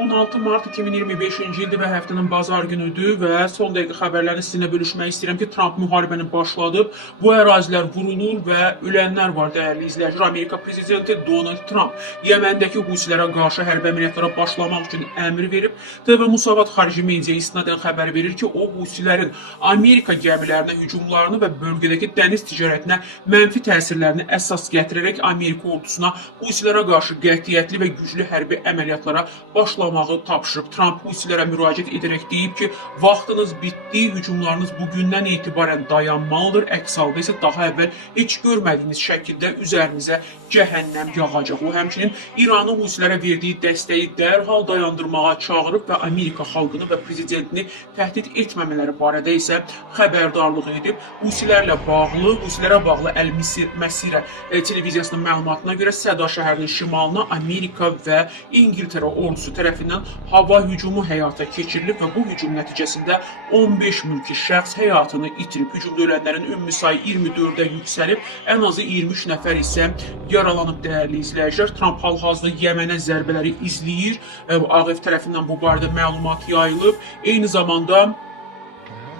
16 Mart 2025-ci ildir və həftənin bazar günüdür və son dəqiqə xəbərlərini sizinlə bölüşmək istəyirəm ki, Tramp müharibəni başladıb. Bu ərazilər vurulur və ölənlər var, dəyərli izləyicilər. Amerika prezidenti Donald Trump Yəməndəki Husilərə qarşı hərbi əməliyyatlara başlamaq üçün əmr verib. TV Musavat xarici mediaya istinadən xəbər verir ki, o Husilərin Amerika gəmilərinə hücumlarını və bölgədəki dəniz ticarətinə mənfi təsirlərini əsas gətirərək Amerika ordusuna Husilərə qarşı qətiyyətli və güclü hərbi əməliyyatlara başlamağı tapşırıb. Trump Husilərə müraciət edərək deyib ki, vaxtınız bitdi, hücumlarınız bugündən etibarən dayanmalıdır. Əks halda isə daha əvvəl heç görmədiyiniz şəkildə üzərinizə cəhənnəm yağacaq. O həmçinin İranın Husilərə verdiyi dəstəyi dərhal dayandırmağa çağırıb və Amerika xalqını və prezidentini təhdid etməmələri barədə isə xəbərdarlıq edib. Husilərlə bağlı, Husilərə bağlı Əl-Məsirə televiziyasının məlumatına görə Səda şəhərinin şimalına Amerika və İngiltərə ordusu tərəfindən hava hücumu həyata keçirilib və bu hücum nəticəsində 15 mülki şəxs həyatını itirib. Hücumda ölənlərin ümumi sayı 24-ə yüksəlib, ən azı 23 nəfər isə yaralanıb, dəyərli izləyicilər. Trump hal-hazırda Yəmənə zərbələri izləyir. Ağ Ev tərəfindən bu barədə məlumat yayılıb. Eyni zamanda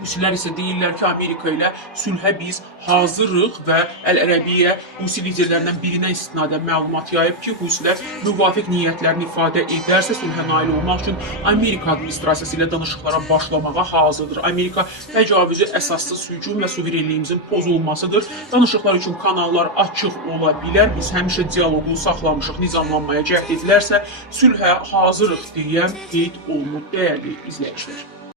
Husilər isə deyirlər ki, Amerika ilə sülhə biz hazırıq və Əl-Ərəbiyyə Husi liderlərindən birinə istinadən məlumat yayıb ki, Husilər müvafiq niyyətlərini ifadə edərsə sülhə nail olmaq üçün Amerika administrasiyası ilə danışıqlara başlamağa hazırdır. Amerika təcavüzü əsassız hücum və suverenliyimizin pozulmasıdır. Danışıqlar üçün kanallar açıq ola bilər. Biz həmişə dialoqu saxlamışıq. Nizamlanmaya cəhd edilərsə sülhə hazırıq deyən qeyd olunub, dəyərli izləyicilər.